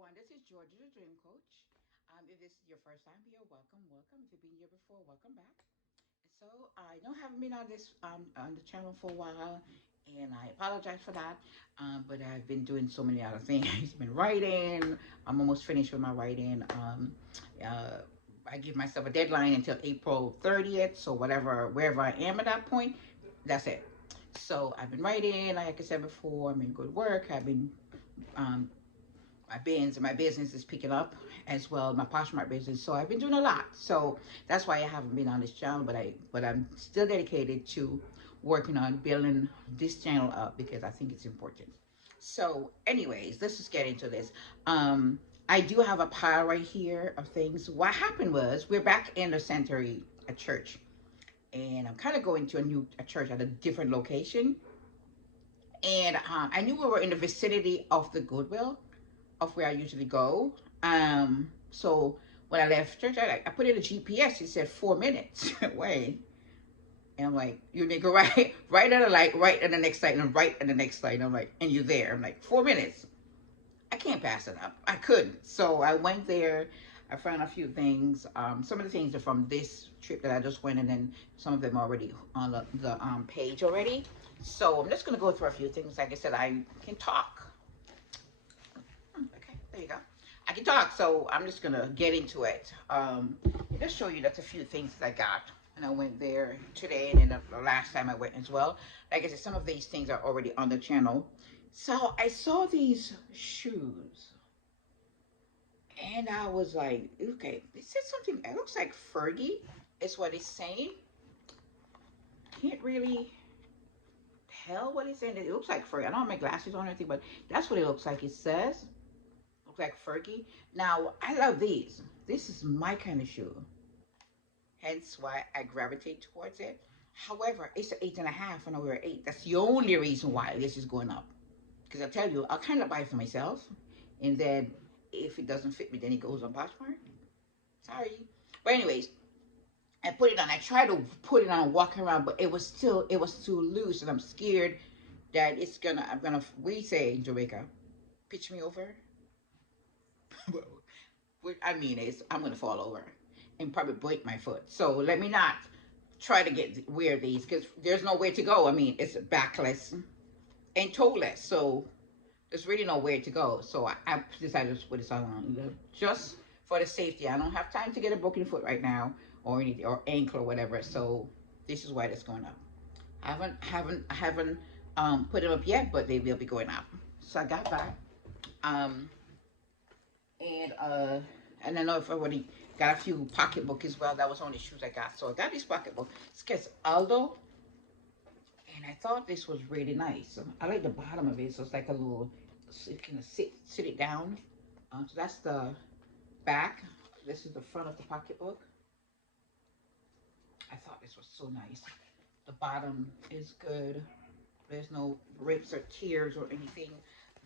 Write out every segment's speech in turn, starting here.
everyone. This is Georgia, the Dream Coach. If this is your first time here, welcome, welcome. If you've been here before, welcome back. So I know I haven't been on this on the channel for a while, and I apologize for that. But I've been doing so many other things. I've been writing. I'm almost finished with my writing. Uh, I give myself a deadline until April 30th. So wherever I am at that point, that's it. So I've been writing, like I said before. I'm in good work. I've been um, my business is picking up as well, my Poshmark business. So I've been doing a lot. So that's why I haven't been on this channel, but I'm still dedicated to working on building this channel up because I think it's important. So anyways, let's just get into this. I do have a pile right here of things. What happened was we're back in the sanctuary at church, and I'm kind of going to a church at a different location. And I knew we were in the vicinity of the Goodwill, of where I usually go. So when I left church, I put in a GPS. It said 4 minutes away, and I'm like, you nigga, right, right at the light, right at the next light, and right at the next light. And I'm like, and you're there. I'm like, 4 minutes. I can't pass it up. I couldn't. So I went there. I found a few things. Some of the things are from this trip that I just went, and then some of them are already on the page already. So I'm just gonna go through a few things. Like I said, I can talk. Okay, there you go. I can talk, so I'm just gonna get into it. Just show you that's a few things that I got, and I went there today, and then the last time I went as well. Like I said, some of these things are already on the channel. So I saw these shoes, and I was like, okay, it said something. It looks like Fergie. Is what it's saying. Can't really tell what it's saying. It looks like Fergie. I don't have my glasses on or anything, but that's what it looks like. It says. Look like Fergie. Now, I love these. This is my kind of shoe. Hence why I gravitate towards it. However, it's an 8.5 and I wear 8. That's the only reason why this is going up. Because I tell you, I'll kind of buy it for myself. And then if it doesn't fit me, then it goes on Poshmark. Sorry. But anyways, I put it on. I tried to put it on, walk around, but it was too loose. And I'm scared that we say in Jamaica, pitch me over. What I mean is, I'm gonna fall over and probably break my foot. So let me not try to wear these because there's nowhere to go. I mean, it's backless and toeless, so there's really nowhere to go. So I decided to put this on just for the safety. I don't have time to get a broken foot right now or anything or ankle or whatever. So this is why it's going up. I haven't put them up yet, but they will be going up. So I got that. Um, and I know if I already got a few pocketbook as well. That was only shoes I got. So I got this pocketbook. It's gets Aldo, and I thought this was really nice. I like the bottom of it, so it's like a little, so you can sit it down. So that's the back. This is the front of the pocketbook. I thought this was so nice. The bottom is good. There's no rips or tears or anything.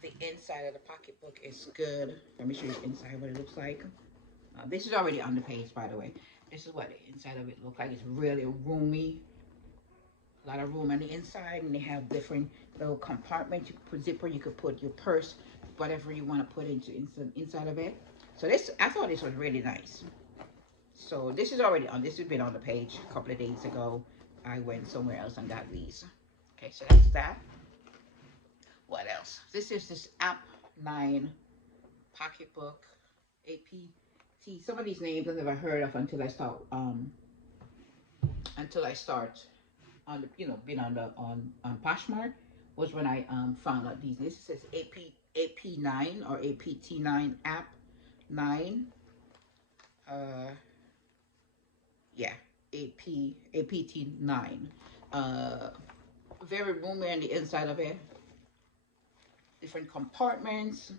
The inside of the pocketbook is good. Let me show you inside what it looks like. This is already on the page, by the way. This is what the inside of it looks like. It's really roomy. A lot of room on the inside, and they have different little compartments. You could put zipper. You could put your purse, whatever you want to put inside of it. So this, I thought this was really nice. So this is already on. This has been on the page a couple of days ago. I went somewhere else and got these. Okay, so that's that. What else? This is this App 9 pocketbook, APT. Some of these names I've never heard of until I start on the being on Poshmark was when I found out these. This says AP9 or APT9 App 9. Uh, yeah, APT9. Uh, very roomy on the inside of it. Different compartments.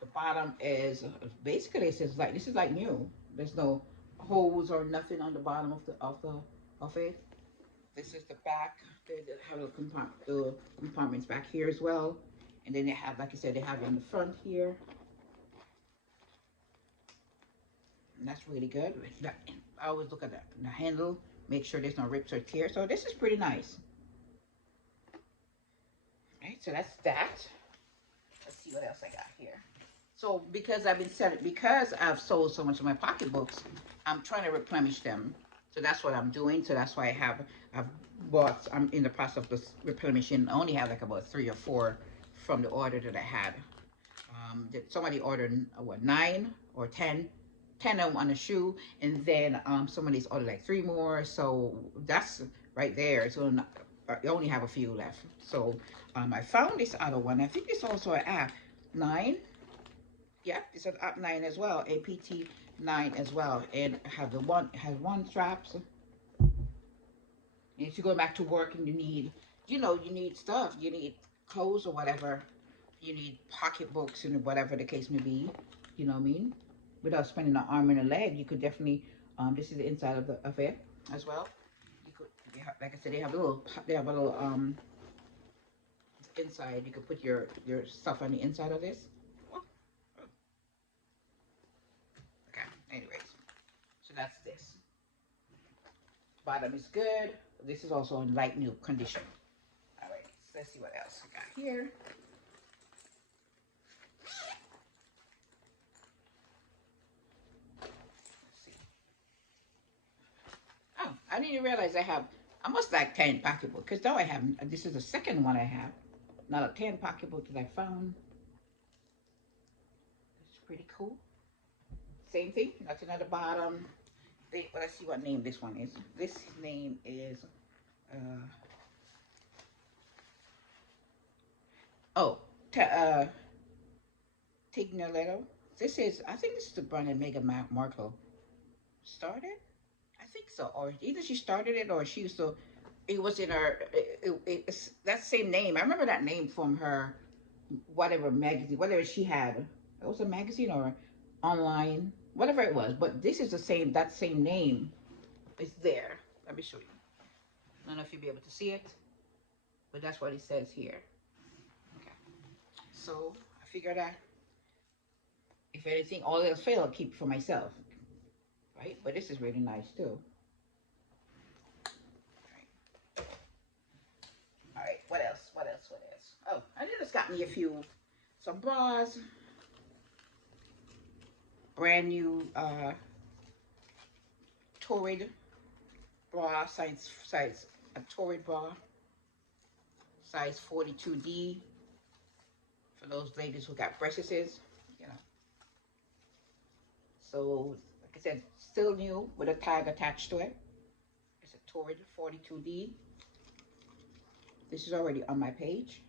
The bottom is basically, it says like this is like new. There's no holes or nothing on the bottom of it. This is the back. They have the compartments back here as well, and then they have, like I said, they have it in the front here, and that's really good. I always look at the handle, make sure there's no rips or tears. So this is pretty nice. All right, so that's that. Let's see what else I got here. So because I've been selling, because I've sold so much of my pocketbooks, I'm trying to replenish them. So that's what I'm doing. So that's why I've bought. I'm in the process of this replenishing. I only have like about 3 or 4 from the order that I had. Somebody ordered what 9 or 10, 10 of them on a shoe, and then somebody's ordered like 3 more. So that's right there. So I only have a few left. So I found this other one. I think it's also an app. Nine. Yeah, it's an app 9 as well. APT 9 as well, and have the one has one straps. And if you go back to work and you need, you need stuff. You need clothes or whatever. You need pocketbooks and whatever the case may be. You know what I mean? Without spending an arm and a leg, you could definitely. This is the inside of it as well. You could, like I said, they have a little inside. You could put your stuff on the inside of this. Okay. Anyways, so that's this. Bottom is good. This is also in light new condition. All right. So let's see what else we got here. Oh, I didn't realize I have almost like 10 pocketbook because now I have, this is the second one I have. Not a 10 pocketbook that I found. It's pretty cool. Same thing, nothing at the bottom. Let's see what name this one is. This name is, uh, oh, Tignoletto. This is, I think this is the brand that Meghan Markle started. I think so. Or either she started it or she used to, it was in her, it's that same name. I remember that name from her, whatever magazine, whatever she had. It was a magazine or online, whatever it was. But this is that same name is there. Let me show you. I don't know if you'll be able to see it, but that's what it says here. Okay. So I figured that if anything, all else fail, I'll keep for myself. Right? But this is really nice too. All right, what else? What else? What else? Oh, I just got me some bras. Brand new Torrid bra, size a Torrid bra, size 42D for those ladies who got breasts, you know. So, like I said, still new with a tag attached to it. It's a Torrid 42D. This is already on my page.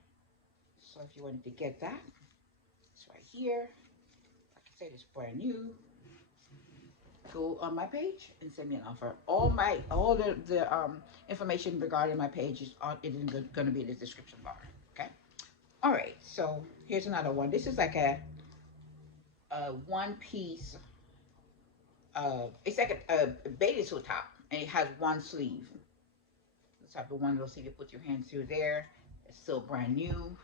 So if you wanted to get that, it's right here. Like I said, it's brand new. Go on my page and send me an offer. All the information regarding my page is going to be in the description bar. Okay. All right. So here's another one. This is like a one piece. It's like a bathing suit top, and it has one sleeve. The type of one little sleeve you put your hands through there. It's still brand new.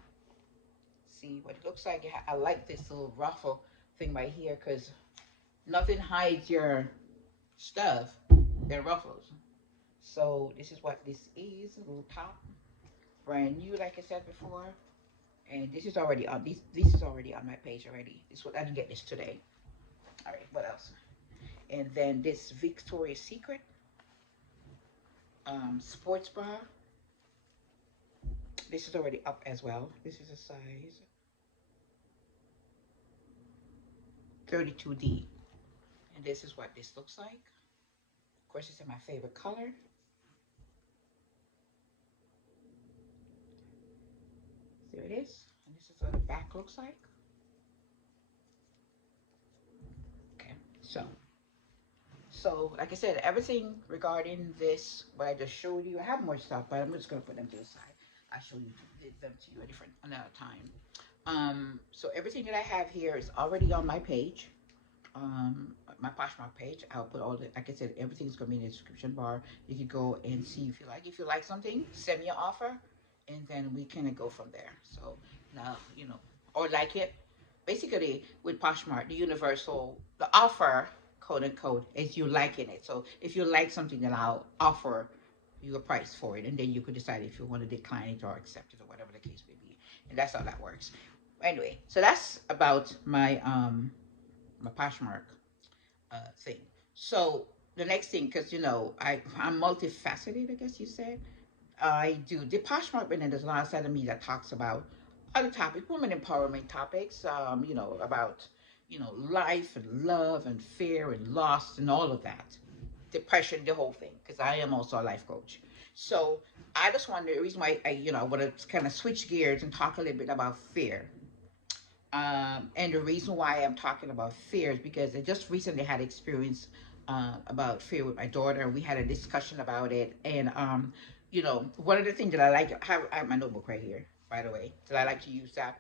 See what it looks like. I like this little ruffle thing right here because nothing hides your stuff than ruffles. So this is what this is, a little top, brand new, like I said before. And this is already on this is already on my page already. This what I didn't get this today. All right, what else? And then this Victoria's Secret sports bra. This is already up as well. This is a size 32D. And this is what this looks like. Of course, it's in my favorite color. There it is. And this is what the back looks like. Okay, so like I said, everything regarding this, what I just showed you, I have more stuff, but I'm just gonna put them to the side. I'll show you them to you another time. So everything that I have here is already on my page. My Poshmark page. I'll put all the, like I said, everything's gonna be in the description bar. You can go and see if you like. If you like something, send me an offer, and then we can go from there. So now or like it. Basically, with Poshmark, the offer, quote unquote, is you liking it. So if you like something, then I'll offer you a price for it, and then you could decide if you want to decline it or accept it or whatever the case may be. And that's how that works. Anyway, so that's about my Poshmark thing. So the next thing, because I'm multifaceted, I guess you said. I do the Poshmark, and then there's a lot of side of me that talks about other topics, women empowerment topics, about life and love and fear and loss and all of that, depression, the whole thing. Because I am also a life coach. So I just wonder the reason why I want to kind of switch gears and talk a little bit about fear. And the reason why I'm talking about fear is because I just recently had experience about fear with my daughter. We had a discussion about it, and one of the things that I have my notebook right here, by the way, that I like to use that.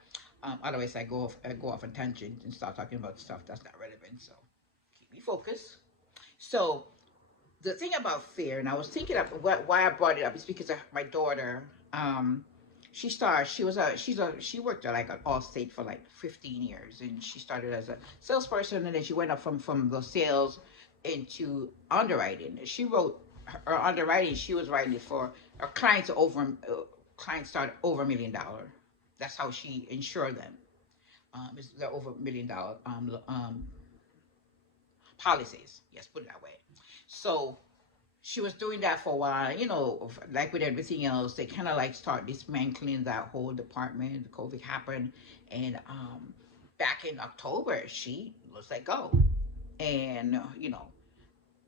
Otherwise, I go off on tangent and start talking about stuff that's not relevant. So keep me focused. So the thing about fear, and I was thinking of why I brought it up is because of my daughter. She worked at like an Allstate for like 15 years, and she started as a salesperson, and then she went up from the sales into underwriting. She wrote her underwriting. She was writing it for her clients started over $1 million. That's how she insured them. They're over $1 million policies. Yes, put it that way. So she was doing that for a while, like with everything else, they kind of like start dismantling that whole department. The COVID happened, and back in October, she was like, "Go," and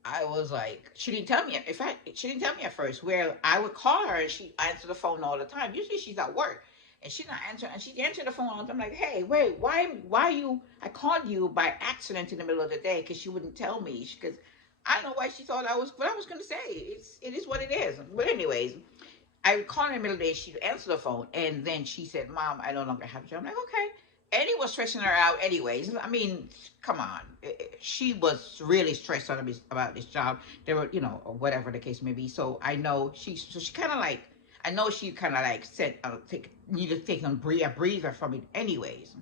I was like, she didn't tell me. In fact, she didn't tell me at first. Where I would call her and she answered the phone all the time. Usually she's at work and she's not answering. And she answered the phone all the time. I'm like, hey, wait, why you? I called you by accident in the middle of the day because she wouldn't tell me. Because I don't know why she thought what I was going to say. It is what it is. But anyways, I would call her in the middle of the day. She'd answer the phone, and then she said, "Mom, I no longer have a job." I'm like, "Okay." And it was stressing her out, anyways. I mean, come on. She was really stressed out about this job. There were, or whatever the case may be. So I know she kind of like, I know she kind of like said, need to take a breather from it, anyways.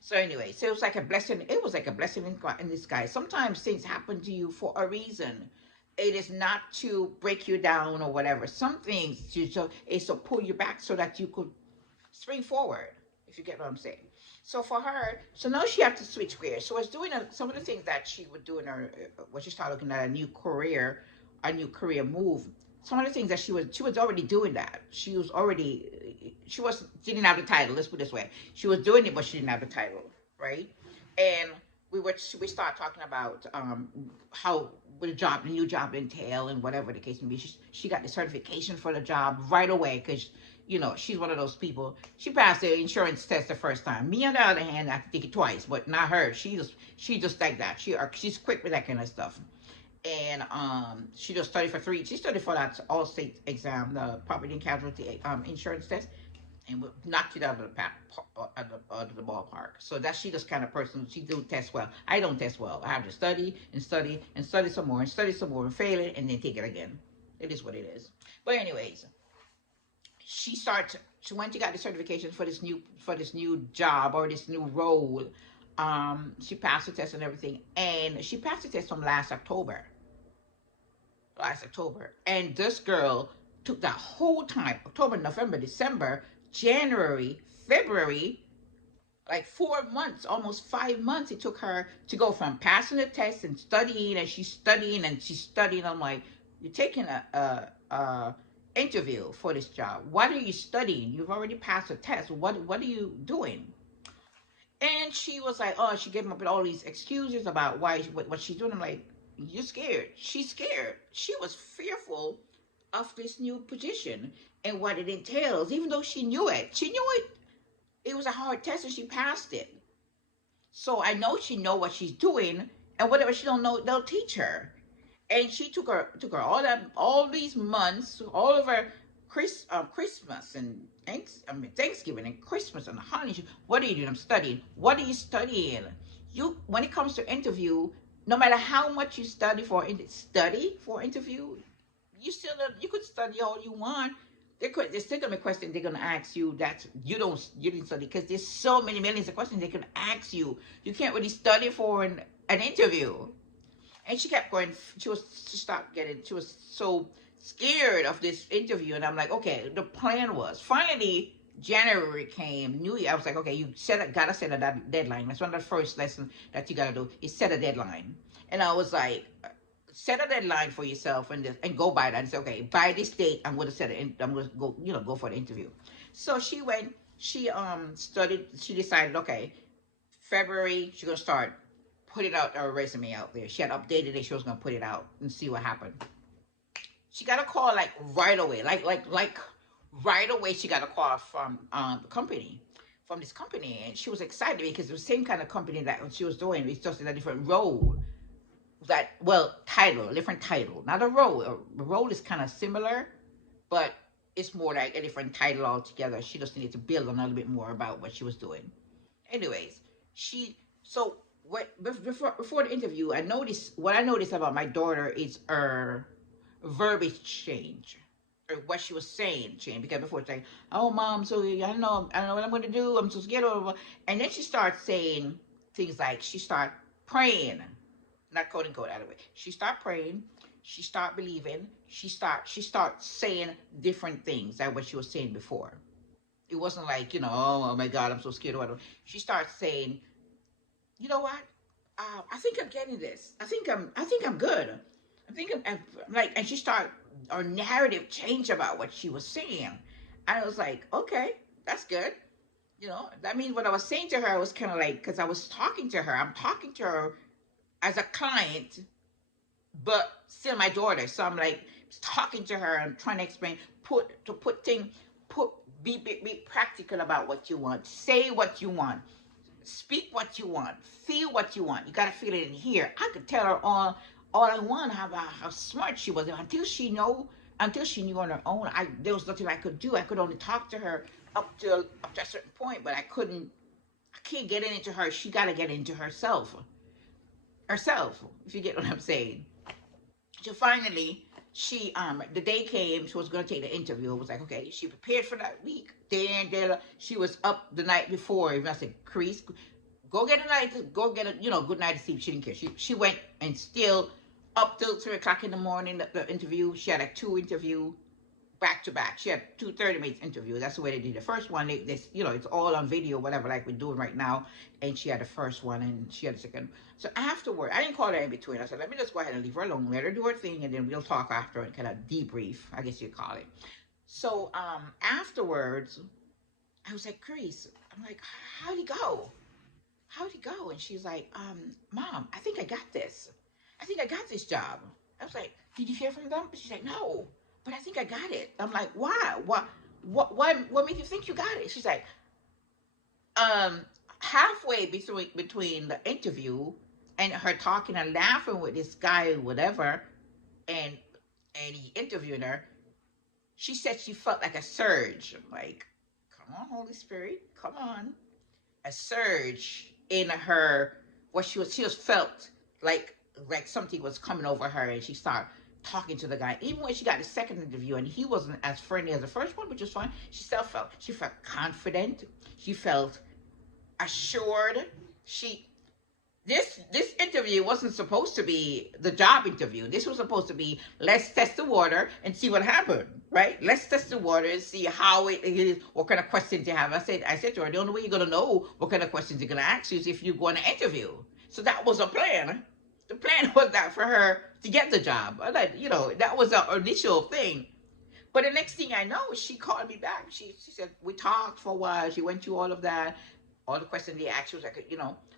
So anyway, so it was like a blessing. It was like a blessing in disguise. Sometimes things happen to you for a reason. It is not to break you down or whatever. Some things is to pull you back so that you could spring forward. If you get what I'm saying. So for her, so now she had to switch gears. So I was doing some of the things that she would do in her when she started looking at a new career move. Some of the things that she was already doing that. She didn't have the title. Let's put it this way. She was doing it, but she didn't have the title, right? And we started talking about how what the new job entail and whatever the case may be. She got the certification for the job right away because she's one of those people. She passed the insurance test the first time. Me, on the other hand, I have to take it twice, but not her. She just like that. She's quick with that kind of stuff. And she just studied for three. She studied for that all state exam, the property and casualty insurance test, and knocked it out of the ballpark. So that's she just kind of person. She do test well. I don't test well. I have to study and study and study some more and study some more and fail it and then take it again. It is what it is. But anyways, she went to got the certification for this new job or this new role. She passed the test and everything, and she passed the test from last October. And this girl took that whole time, October, November, December, January, February, like 4 months, almost 5 months. It took her to go from passing the test and studying, and she's studying and she's studying. I'm like, you're taking a interview for this job. What are you studying? You've already passed the test. What are you doing? And she was like, oh, she gave me up with all these excuses about what she's doing. I'm like, you're scared. She's scared. She was fearful of this new position and what it entails, even though she knew it. She knew it. It was a hard test and she passed it. So I know she know what she's doing, and whatever she don't know, they'll teach her. And she took her all these months, all of her Christmas and Thanksgiving and Christmas and holidays. What are you doing? I'm studying. What are you studying? When it comes to interview, no matter how much you study for interview, you could study all you want. There's still gonna be questions they're gonna ask you that you didn't study, because there's so many millions of questions they can ask you. You can't really study for an interview. And she kept going. She was so scared of this interview, and I'm like, okay. The plan was finally. January came, New Year. I was like, okay, gotta set a deadline. That's one of the first lessons that you gotta do is set a deadline. And I was like, set a deadline for yourself and go by that. And say, okay, by this date, I'm gonna I'm gonna go, go for the interview. So she went. She studied. She decided, okay, February she's gonna start putting out her resume out there. She had updated it. She was gonna put it out and see what happened. She got a call like right away, like right away. She got a call from the company, from this company, and she was excited because it was the same kind of company that she was doing. It's just in a different role. That well, title, different title, not a role. A role is kind of similar, but it's more like a different title altogether. She just needed to build a little bit more about what she was doing. Anyways, she so what before the interview, I noticed about my daughter is her verbiage change, or what she was saying change, because before it's like, oh mom, so I don't know what I'm gonna do, I'm so scared of, and then she starts saying things like she start praying, not quote unquote out of it. She start praying, she start believing, she start saying different things than what she was saying before. It wasn't like, oh my God, I'm so scared or whatever. She starts saying, you know what? I think I'm getting this. I think I'm good. I'm like, and she started, our narrative changed about what she was saying. I was like, okay, that's good. That means what I was saying to her was kind of like, because I was talking to her, I'm talking to her as a client, but still my daughter. So I'm like talking to her. I'm trying to explain, put things, put be practical about what you want. Say what you want. Speak what you want. Feel what you want. You gotta feel it in here. I could tell her all I want about how smart she was until she knew on her own. There was nothing I could do. I could only talk to her up to a certain point, but I couldn't. I can't get into her. She gotta get into herself. If you get what I'm saying. So finally, the day came. She was going to take the interview. It was like, okay, she prepared for that week. Then she was up the night before. Even I said, Chris, go get a good night of sleep. She didn't care. She went and still up till 3 o'clock in the morning. The interview. She had like 2 interview back to back. She had 2 30 minutes interview. That's the way they did the first one. It's all on video, whatever, like we're doing right now. And she had the first one, and she had the second. So afterward, I didn't call her in between. I said, let me just go ahead and leave her alone, let her do her thing, and then we'll talk after and kind of debrief, I guess you'd call it. So afterwards, I was like, Chris, I'm like, how'd he go? How'd he go? And she's like, Mom, I think I got this. I think I got this job. I was like, did you hear from them? She's like, no, but I think I got it. I'm like, why? What made you think you got it? She's like, halfway between the interview and her talking and laughing with this guy, whatever, and he interviewing her, she said she felt like a surge. I'm like, come on, Holy Spirit, come on. A surge in her, what she was felt like something was coming over her, and she started talking to the guy. Even when she got the second interview and he wasn't as friendly as the first one, which was fine, she felt confident. She felt assured. This interview wasn't supposed to be the job interview. This was supposed to be, let's test the water and see what happened, right? Let's test the water and see how it is, what kind of questions you have. I said to her, the only way you're gonna know what kind of questions you're gonna ask you is if you go on an interview. So that was a plan. The plan was that for her to get the job. That was our initial thing. But the next thing I know, she called me back. She said, we talked for a while. She went through all of that, all the questions they asked. She was like,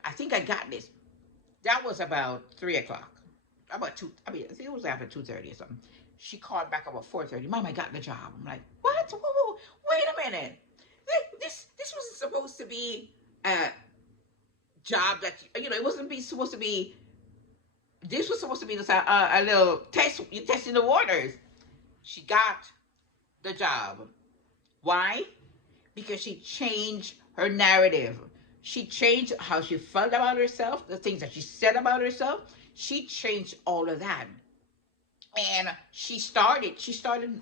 I think I got this. That was about 3 o'clock. About 2, I think it was after 2:30 or something. She called back about 4:30. Mom, I got the job. I'm like, what? Whoa, wait a minute. This wasn't supposed to be a job that, it wasn't supposed to be, this was supposed to be just a little test, you testing the waters. She got the job. Why? Because she changed her narrative. She changed how she felt about herself, the things that she said about herself. She changed all of that. And she started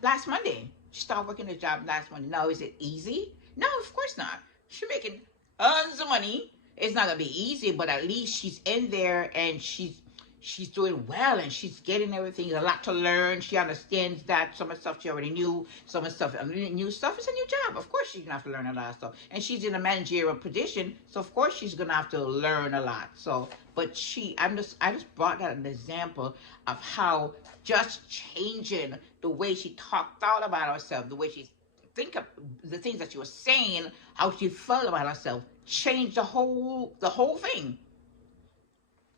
last Monday. She started working the job last Monday. Now, is it easy? No, of course not. She's making tons of money. It's not going to be easy, but at least she's in there, and she's she's doing well and she's getting everything. A lot to learn. She understands that some of the stuff she already knew. Some of the stuff, new stuff is a new job. Of course, she's gonna have to learn a lot of stuff. And she's in a managerial position, so of course she's gonna have to learn a lot. So, but I just brought that an example of how just changing the way she thought about herself, the way she think of the things that she was saying, how she felt about herself, changed the whole thing.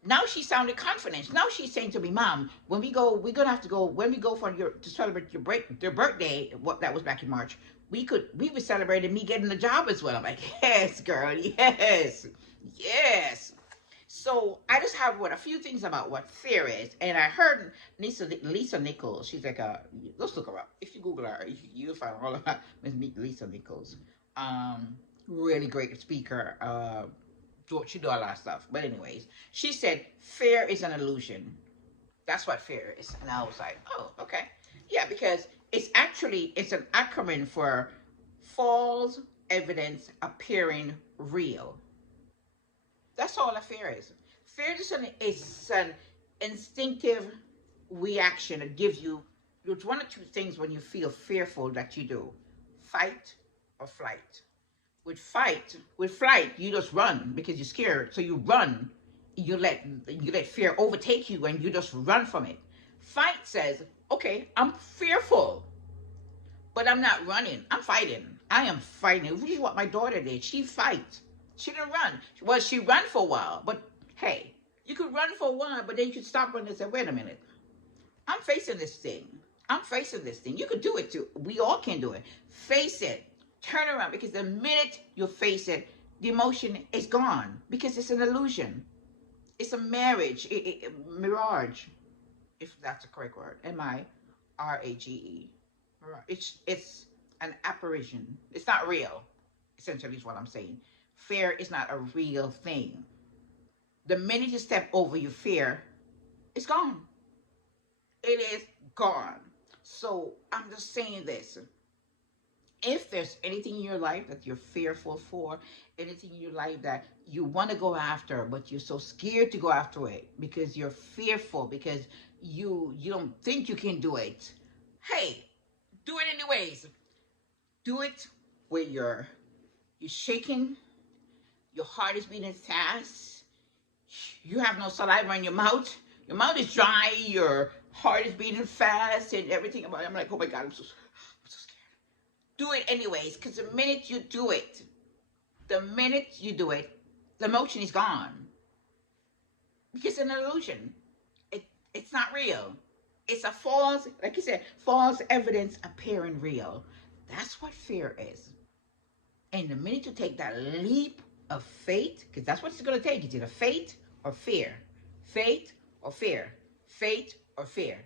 Now she sounded confident. Now she's saying to me, "Mom, when we go, we're gonna have to go. When we go for your to celebrate their birthday, what that was back in March. We were celebrating me getting the job as well." I'm like, "Yes, girl, yes, yes." So I just have a few things about what fear is, and I heard Lisa Nichols. She's like let's look her up. If you Google her, you'll find all about Miss Lisa Nichols. Really great speaker. She do a lot of stuff. But anyways, she said fear is an illusion. That's what fear is. And I was like, oh, okay. Yeah, because it's an acronym for false evidence appearing real. That's all a fear is. Fear is an instinctive reaction. It gives you, it's one or two things when you feel fearful that you do: fight or flight. With flight, you just run because you're scared. So you run. You let fear overtake you and you just run from it. Fight says, okay, I'm fearful, but I'm not running. I'm fighting. I am fighting. Which is what my daughter did. She fight. She didn't run. Well, she ran for a while, but hey, you could run for a while, but then you could stop running and say, wait a minute. I'm facing this thing. I'm facing this thing. You could do it too. We all can do it. Face it. Turn around, because the minute you face it, the emotion is gone because it's an illusion. It's a mirage, if that's the correct word. Mirage. It's an apparition. It's not real. Essentially, is what I'm saying. Fear is not a real thing. The minute you step over your fear, it's gone. It is gone. So I'm just saying this. If there's anything in your life that you're fearful for, anything in your life that you want to go after, but you're so scared to go after it because you're fearful, because you don't think you can do it, hey, do it anyways. Do it where you're shaking, your heart is beating fast, you have no saliva in your mouth is dry, your heart is beating fast, and everything about it. I'm like, oh my God, I'm so scared. Do it anyways, because the minute you do it, the emotion is gone. Because it's an illusion. It's not real. It's a false, like you said, false evidence appearing real. That's what fear is. And the minute you take that leap of faith, because that's what it's going to take, it's either faith or fear. Faith or fear. Faith or fear.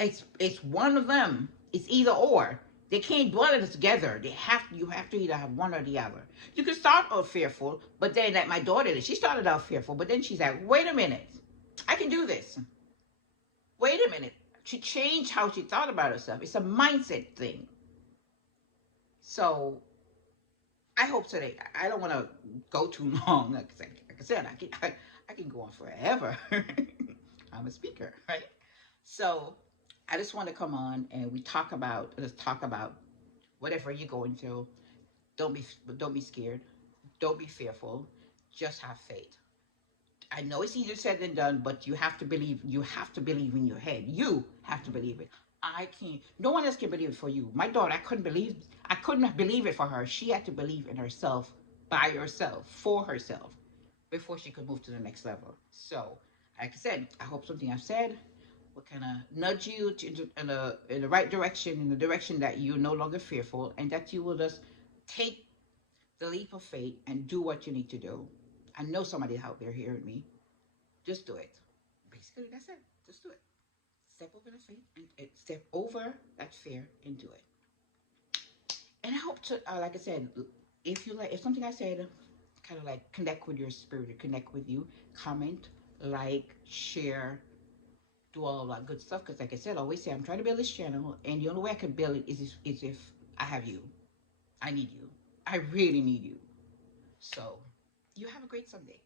It's one of them. It's either or. They can't dwell it together. You have to either have one or the other. You can start out fearful, but then like my daughter did, she started out fearful, but then she's like, wait a minute, I can do this. Wait a minute. She changed how she thought about herself. It's a mindset thing. So I hope today. I don't want to go too long. Like I said, I can go on forever. I'm a speaker, right? So I just want to come on and let's talk about whatever you're going through. Don't be scared. Don't be fearful. Just have faith. I know it's easier said than done, but you have to believe. You have to believe in your head. You have to believe it. I can't. No one else can believe it for you. My daughter, I couldn't believe it for her. She had to believe in herself, by herself, for herself, before she could move to the next level. So, like I said, I hope something I've said will kind of nudge you in the right direction, in the direction that you're no longer fearful, and that you will just take the leap of faith and do what you need to do. I know somebody out there hearing me. Just do it. Basically, that's it. Just do it. Step over the faith and step over that fear and do it. And I hope to, like I said, if something I said kind of like connect with your spirit, connect with you, comment, like, share, do all of that good stuff. Because like I said, I always say I'm trying to build this channel, and the only way I can build it is if I have you. I need you. I really need you. So you have a great Sunday.